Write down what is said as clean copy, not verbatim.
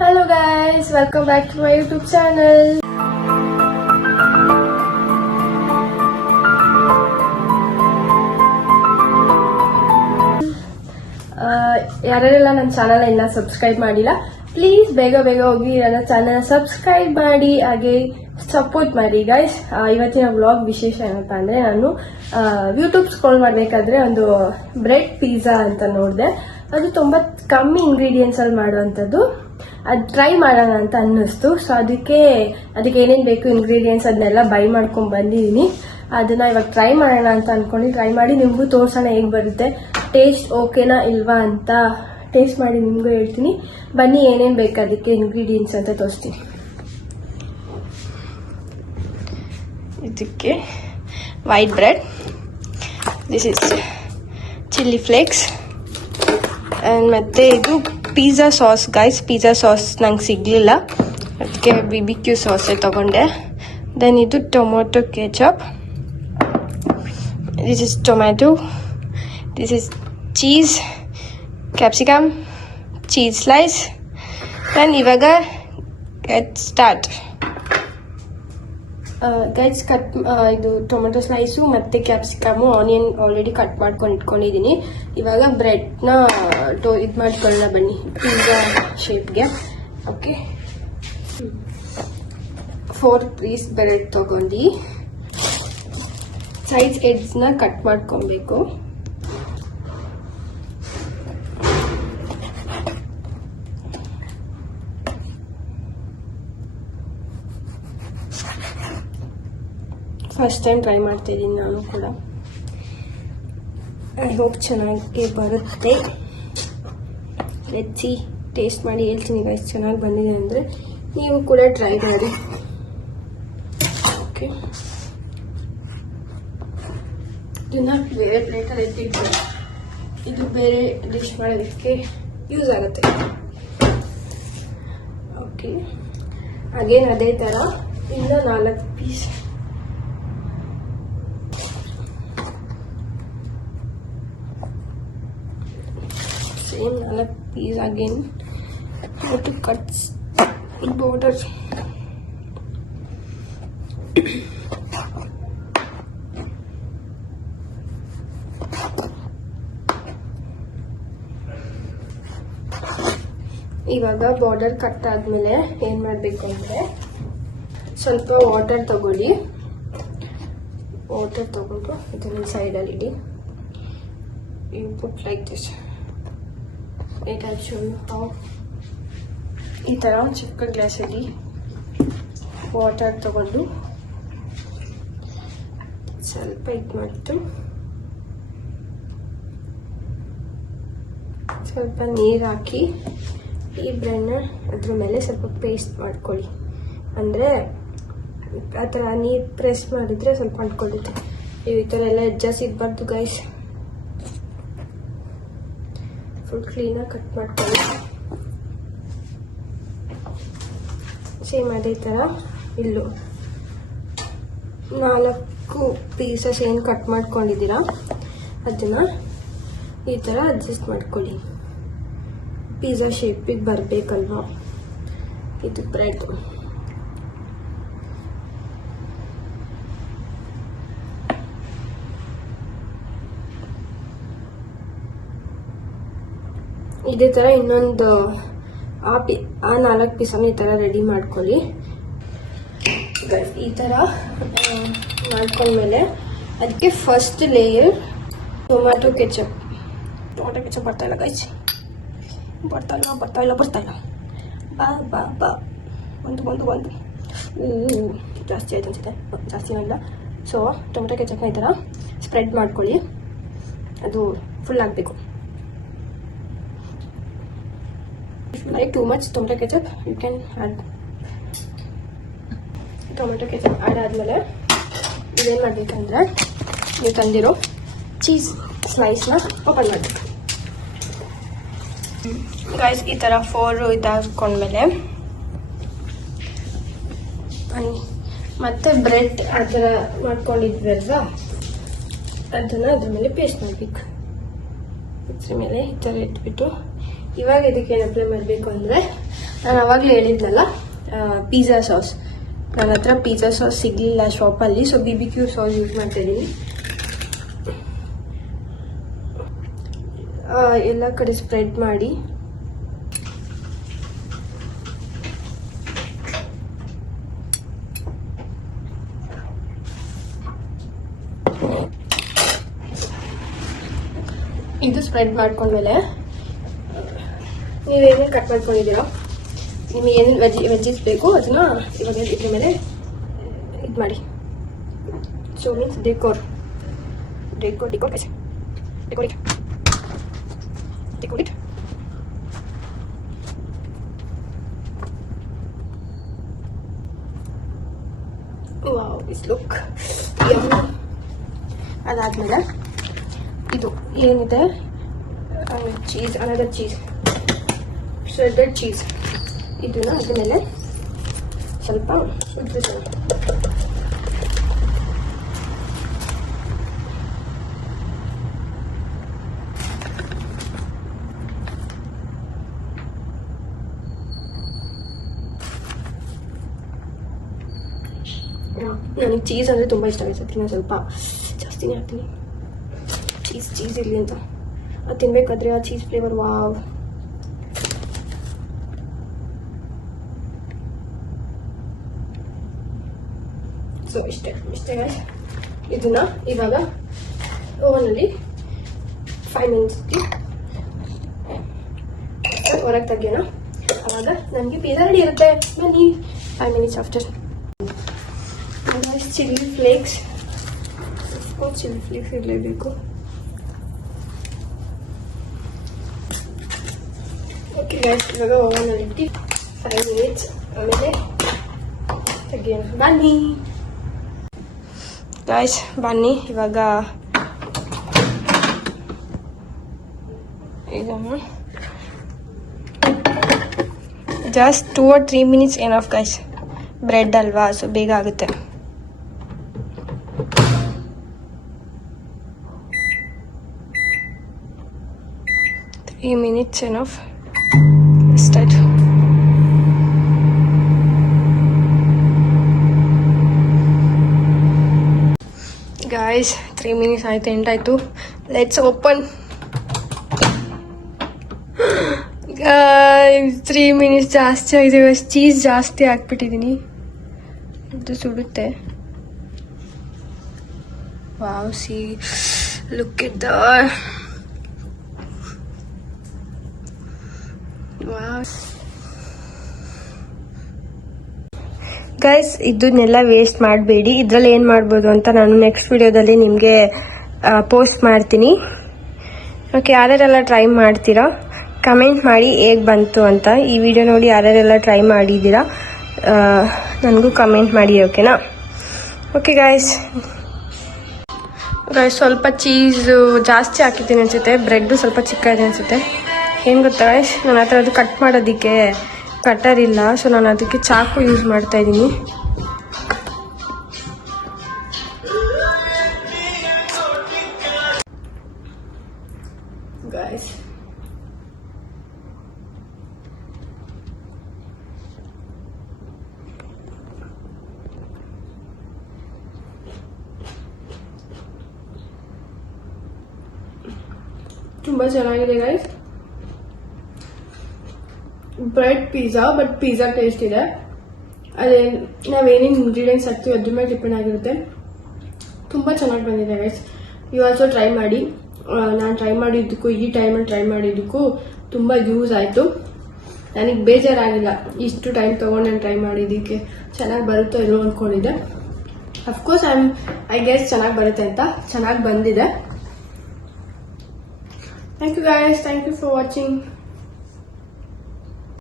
Hello guys, welcome back to my YouTube channel. ಯಾರೆಲ್ಲ ನನ್ನ channel ಇನ್ನ ಸಬ್ಸ್ಕ್ರೈಬ್ ಮಾಡಿಲ್ಲ, ಪ್ಲೀಸ್ ಬೇಗ ಹೋಗಿ ನನ್ನ ಚಾನಲ್ ಸಬ್ಸ್ಕ್ರೈಬ್ ಮಾಡಿ, ಹಾಗೆ ಸಪೋರ್ಟ್ ಮಾಡಿ ಗೈಸ್. ಇವತ್ತಿನ ವ್ಲಾಗ್ ವಿಶೇಷ ಏನಪ್ಪ ಅಂದ್ರೆ, ನಾನು ಯೂಟ್ಯೂಬ್ ಸ್ಕ್ರೋಲ್ ಮಾಡಬೇಕಾದ್ರೆ ಒಂದು ಬ್ರೆಡ್ ಪಿಜ್ಜಾ ಅಂತ ನೋಡಿದೆ. ಅದು ತುಂಬಾ ಕಮ್ಮಿ ಇಂಗ್ರೀಡಿಯೆಂಟ್ಸ್ ಅಲ್ಲಿ ಮಾಡುವಂಥದ್ದು. ಅದು ಟ್ರೈ ಮಾಡೋಣ ಅಂತ ಅನ್ನಿಸ್ತು. ಸೊ ಅದಕ್ಕೆ ಏನೇನು ಬೇಕು ಇಂಗ್ರೀಡಿಯೆಂಟ್ಸ್ ಅದನ್ನೆಲ್ಲ ಬೈ ಮಾಡ್ಕೊಂಡು ಬಂದಿದ್ದೀನಿ. ಅದನ್ನ ಇವಾಗ ಟ್ರೈ ಮಾಡೋಣ ಅಂತ ಅನ್ಕೊಂಡು ಟ್ರೈ ಮಾಡಿ ನಿಮಗೂ ತೋರ್ಸೋಣ ಹೇಗೆ ಬರುತ್ತೆ, ಟೇಸ್ಟ್ ಓಕೆನಾ ಇಲ್ವಾ ಅಂತ ಟೇಸ್ಟ್ ಮಾಡಿ ನಿಮಗೂ ಹೇಳ್ತೀನಿ. ಬನ್ನಿ ಏನೇನು ಬೇಕು ಅದಕ್ಕೆ ಇಂಗ್ರೀಡಿಯೆಂಟ್ಸ್ ಅಂತ ತೋರಿಸ್ತೀನಿ. ಇದಕ್ಕೆ white bread, this is chilli flakes, ಮತ್ತು ಇದು pizza sauce guys. Pizza sauce ನಂಗೆ ಸಿಗಲಿಲ್ಲ, ಅದಕ್ಕೆ BBQ ಸಾಸೇ ತಗೊಂಡೆ. ದೆನ್ ಇದು tomato ketchup, this is tomato, this is cheese, capsicum, cheese slice. Then ಇವಾಗ ಗೆಟ್ ಸ್ಟಾರ್ಟ್ ಗೈಸ್. ಇದು ಟೊಮೆಟೊ ಸ್ಲೈಸು ಮತ್ತು ಕ್ಯಾಪ್ಸಿಕಮು, ಆನಿಯನ್ ಆಲ್ರೆಡಿ ಕಟ್ ಮಾಡ್ಕೊಂಡು ಇಟ್ಕೊಂಡಿದ್ದೀನಿ. ಇವಾಗ ಬ್ರೆಡ್ನ ಇದು ಮಾಡ್ಕೊಳ್ಳೋಣ ಬನ್ನಿ, ಪಿಜ್ಜಾ ಶೇಪ್ಗೆ. ಓಕೆ, 4 ಪೀಸ್ ಬ್ರೆಡ್ ತಗೊಂಡು ಸೈಡ್ಸ್ ಎಡ್ಜ್ನ ಕಟ್ ಮಾಡ್ಕೊಬೇಕು. ಫಸ್ಟ್ ಟೈಮ್ ಟ್ರೈ ಮಾಡ್ತಾ ಇದ್ದೀನಿ ನಾನು ಕೂಡ. ಐ ಹೋಪ್ ಚೆನ್ನಾಗಿ ಬರುತ್ತೆ. ಲೆಟ್ಸ್ ಸಿ, ಟೇಸ್ಟ್ ಮಾಡಿ ಹೇಳ್ತೀನಿ ಗೈಸ್. ಚೆನ್ನಾಗಿ ಬಂದಿದೆ ಅಂದರೆ ನೀವು ಕೂಡ ಟ್ರೈ ಮಾಡಿ. ಓಕೆ, ಇದನ್ನ ಬೇರೆ ಪ್ಲೇಟಲ್ಲಿ ಎತ್ತಿಡ್ತೀನಿ. ಇದು ಬೇರೆ ಡಿಶ್ ಮಾಡೋದಕ್ಕೆ ಯೂಸ್ ಆಗುತ್ತೆ. ಓಕೆ, ಅಗೇನ್ ಅದೇ ಥರ ಇನ್ನು 4 piece. Same 4 piece again. How to cut the border. ಇವಾಗ ಬಾರ್ಡರ್ ಕಟ್ ಆದ್ಮೇಲೆ ಏನ್ ಮಾಡಬೇಕು ಅಂದ್ರೆ, ಸ್ವಲ್ಪ ವಾಟರ್ ತಗೊಳ್ಳಿ. ವಾಟರ್ ತಗೊಂಡು ಇದನ್ನ ಸೈಡಲ್ಲಿ ಇಡಿ. You put like this. I'll show you how. ಈ ಥರ ಚಿಕ್ಕ ಗ್ಲಾಸಲ್ಲಿ ವಾಟರ್ ತಗೊಂಡು ಸ್ವಲ್ಪ ಇದು ಮಾಡಿಟ್ಟು ಸ್ವಲ್ಪ ನೀರು ಹಾಕಿ ಈ ಬ್ರೆಡ್ನ ಅದ್ರ ಮೇಲೆ ಸ್ವಲ್ಪ ಪೇಸ್ಟ್ ಮಾಡ್ಕೊಳ್ಳಿ. ಅಂದರೆ ಆ ಥರ ನೀರು ಪ್ರೆಸ್ ಮಾಡಿದರೆ ಸ್ವಲ್ಪ ಅಂಟ್ಕೊಳ್ಳುತ್ತೆ. ಈ ಥರ ಎಲ್ಲ ಎಡ್ಜಸ್ ಇರಬಾರ್ದು ಗೈಸ್. ಫುಲ್ ಕ್ಲೀನಾಗಿ ಕಟ್ ಮಾಡ್ಕೊಳ್ಳಿ. ಸೇಮ್ ಅದೇ ಥರ ಇಲ್ಲೂ 4 ಪೀಸಸ್ ಏನು ಕಟ್ ಮಾಡ್ಕೊಂಡಿದ್ದೀರಾ ಅದನ್ನು ಈ ಥರ ಅಡ್ಜಸ್ಟ್ ಮಾಡ್ಕೊಳ್ಳಿ. ಪಿಜ್ಜಾ ಶೇಪಿಗೆ ಬರಬೇಕಲ್ವಾ ಇದು ಬ್ರೆಡ್. ಇದೇ ಥರ ಇನ್ನೊಂದು ಆ 4 ಪೀಸನ್ನು ಈ ಥರ ರೆಡಿ ಮಾಡ್ಕೊಳ್ಳಿ. ಈ ಥರ ಮಾಡ್ಕೊಂಡ್ಮೇಲೆ ಅದಕ್ಕೆ ಫಸ್ಟ್ ಲೇಯರ್ ಟೊಮ್ಯಾಟೊ ಕೆಚಪ್ ಬರ್ತಾಯಿಲ್ಲ ಗೈಸ್, ಬರ್ತಾಯಿಲ್ಲ. ಬಾ ಒಂದು ಜಾಸ್ತಿ ಆಯ್ತು ಅನ್ಸುತ್ತೆ, ಜಾಸ್ತಿ ಇಲ್ಲ. ಸೊ ಟೊಮೆಟೊ ಕೆಚಪ್ನ ಈ ಥರ ಸ್ಪ್ರೆಡ್ ಮಾಡ್ಕೊಳ್ಳಿ. ಅದು ಫುಲ್ ಆಗಬೇಕು. If you like too much tomato ketchup, you can add tomato ketchup. Add ಆದಮೇಲೆ ಇದೇನು ಮಾಡಬೇಕಂದ್ರೆ, ನೀವು ತಂದಿರೋ ಚೀಸ್ ಸ್ಲೈಸ್ನ ಓಪನ್ ಮಾಡಬೇಕು ಗೈಸ್. ಈ ಥರ 4 ಇದಾಕೊಂಡ್ಮೇಲೆ ಮತ್ತೆ ಬ್ರೆಡ್ ಆ ಥರ ಮಾಡ್ಕೊಂಡಿದ್ವಲ್ವಾ ಅದನ್ನು ಅದ್ರ ಮೇಲೆ ಪೇಸ್ಟ್ ಮಾಡಬೇಕು. ಇದ್ರ ಮೇಲೆ ಈ ಥರ ಇಟ್ಬಿಟ್ಟು ಇವಾಗ ಇದಕ್ಕೆ ಏನು ಅಪ್ಲೈ ಮಾಡಬೇಕು ಅಂದರೆ, ನಾನು ಅವಾಗಲೇ ಹೇಳಿದ್ನಲ್ಲ ಪಿಜ್ಜಾ ಸಾಸ್, ನನ್ನ ಹತ್ರ ಪಿಜ್ಜಾ ಸಾಸ್ ಸಿಗಲಿಲ್ಲ ಶಾಪಲ್ಲಿ, ಸೊ BBQ ಸಾಸ್ ಯೂಸ್ ಮಾಡ್ತಾ ಇದ್ದೀನಿ. ಎಲ್ಲ ಕಡೆ ಸ್ಪ್ರೆಡ್ ಮಾಡಿ ಇದು ಸ್ಪ್ರೆಡ್ ಮಾಡ್ಕೊಂಡ್ಮೇಲೆ ನೀವೇನೇನು ಕಟ್ ಮಾಡ್ಕೊಂಡಿದ್ದೀರೋ, ನಿಮಗೆ ಏನೇನು ವೆಜ್ಜಸ್ ಬೇಕು ಅದನ್ನ ಇವಾಗ ಇದ್ರ ಮೇಲೆ ಇದು ಮಾಡಿ. ಸೊ ಮೀನ್ಸ್ ಡೆಕೋರ್ कैसे decorate wow this look yummy. ಅದಾದ್ಮೇಲೆ ಇದು ಏನಿದೆ ಚೀಸ್, ಅನದರ್ ಚೀಸ್, ಶ್ರೆಡೆಡ್ ಚೀಸ್, ಇದನ್ನ ಅದ್ರ ಮೇಲೆ ಸ್ವಲ್ಪ ಉದ್ರಿಸೋಣ. ನನಗೆ ಚೀಸ್ ಅಂದರೆ ತುಂಬ ಇಷ್ಟ ಆಗುತ್ತೆ, ನಾನು ಸ್ವಲ್ಪ ಜಾಸ್ತಿನೇ ಹಾಕ್ತೀನಿ. ಚೀಸ್ ಇರಲಿ ಅಂತ ಅದು ತಿನ್ಬೇಕಾದ್ರೆ ಆ ಚೀಸ್ ಫ್ಲೇವರ್ ವಾವ್. ಸೊ ಇಷ್ಟೇ ಗೈಸ್. ಇದನ್ನ ಇವಾಗ ಓವನಲ್ಲಿ 5 ಮಿನಿಟ್ಸ್ಗೆ ಹೊರಗೆ ತೆಗಿಯೋಣ. ಆವಾಗ ನನಗೆ ಪಿಜ್ಜಾ ರೆಡಿ ಇರುತ್ತೆ. ಬನ್ನಿ 5 minutes after. Chilli flakes, chilli flakes ಇರಲೇಬೇಕು. ಓಕೆ ಗೈಸ್, ಇವಾಗ ಓವನಲ್ಲಿ ಇಟ್ಟು 5 ಮಿನಿಟ್ಸ್ ಆಮೇಲೆ ತೆಗಿಯೋಣ. ಬನ್ನಿ ಗೈಸ್, ಬನ್ನಿ ಇವಾಗ ಇದನ್ನು just 2 or 3 minutes enough guys. Bread ಅಲ್ವಾ, ಸೊ ಬೇಗ ಆಗುತ್ತೆ. A minute enough. Start. Guys, 3 minutes ಆಯ್ತು, ಎಂಟಾಯ್ತು. Let's open. Guys, 3 minutes ಜಾಸ್ತಿ ಆಗಿದೆ. ಚೀಸ್ ಜಾಸ್ತಿ ಹಾಕ್ಬಿಟ್ಟಿದ್ದೀನಿ, ಇದು ಸುಡುತ್ತೆ. Wow, see look at the guys. ಇದನ್ನೆಲ್ಲ ವೇಸ್ಟ್ ಮಾಡಬೇಡಿ. ಇದರಲ್ಲಿ ಏನು ಮಾಡ್ಬೋದು ಅಂತ ನಾನು ನೆಕ್ಸ್ಟ್ ವಿಡಿಯೋದಲ್ಲಿ ನಿಮಗೆ ಪೋಸ್ಟ್ ಮಾಡ್ತೀನಿ. ಓಕೆ, ಯಾರ್ಯಾರೆಲ್ಲ ಟ್ರೈ ಮಾಡ್ತೀರಾ ಕಮೆಂಟ್ ಮಾಡಿ ಹೇಗೆ ಬಂತು ಅಂತ. ಈ ವಿಡಿಯೋ ನೋಡಿ ಯಾರ್ಯಾರೆಲ್ಲ ಟ್ರೈ ಮಾಡಿದ್ದೀರಾ ನನಗೂ ಕಮೆಂಟ್ ಮಾಡಿ, ಓಕೆನಾ? ಓಕೆ ಗೈಸ್, ಸ್ವಲ್ಪ ಚೀಸು ಜಾಸ್ತಿ ಹಾಕಿದ್ದೀನಿ ಅನಿಸುತ್ತೆ, ಬ್ರೆಡ್ಡು ಸ್ವಲ್ಪ ಚಿಕ್ಕ ಇದೆ ಅನಿಸುತ್ತೆ. ಏನು ಗೊತ್ತಾ ಗೈಸ್, ನನ್ನ ಹತ್ರ ಅದು ಕಟ್ ಮಾಡೋದಕ್ಕೆ ಕಟರ್ ಇಲ್ಲ, ಸೊ ನಾನು ಅದಕ್ಕೆ ಚಾಕು ಯೂಸ್ ಮಾಡ್ತಾ ಇದ್ದೀನಿ. ಗೈಸ್, ತುಂಬ ಚೆನ್ನಾಗಿದೆ guys. Bread pizza, but pizza taste ಇದೆ. ಅದೇ ನಾವೇನೇನು ಇಂಗ್ರೀಡಿಯೆಂಟ್ಸ್ ಹಾಕ್ತೀವಿ ಅದ್ರ ಮೇಲೆ ಡಿಪೆಂಡ್ ಆಗಿರುತ್ತೆ. ತುಂಬ ಚೆನ್ನಾಗಿ ಬಂದಿದೆ ಗೈಸ್. ನೀವು ಆಲ್ಸೋ ಟ್ರೈ ಮಾಡಿ. ನಾನು ಟ್ರೈ ಮಾಡಿದ್ದಕ್ಕೂ ಈ ಟೈಮಲ್ಲಿ ಟ್ರೈ ಮಾಡಿದ್ದಕ್ಕೂ ತುಂಬ ಯೂಸ್ ಆಯಿತು. ನನಗೆ ಬೇಜಾರಾಗಿಲ್ಲ, ಇಷ್ಟು ಟೈಮ್ ತೊಗೊಂಡು ನಾನು ಟ್ರೈ ಮಾಡಿದ್ದಕ್ಕೆ. ಚೆನ್ನಾಗಿ ಬರುತ್ತೋ ಏನೋ ಅಂದ್ಕೊಂಡಿದ್ದೆ. ಅಫ್ಕೋರ್ಸ್ ಐ ಗೆಸ್ ಚೆನ್ನಾಗಿ ಬರುತ್ತೆ ಅಂತ. ಚೆನ್ನಾಗಿ ಬಂದಿದೆ. Thank you guys, thank you for watching.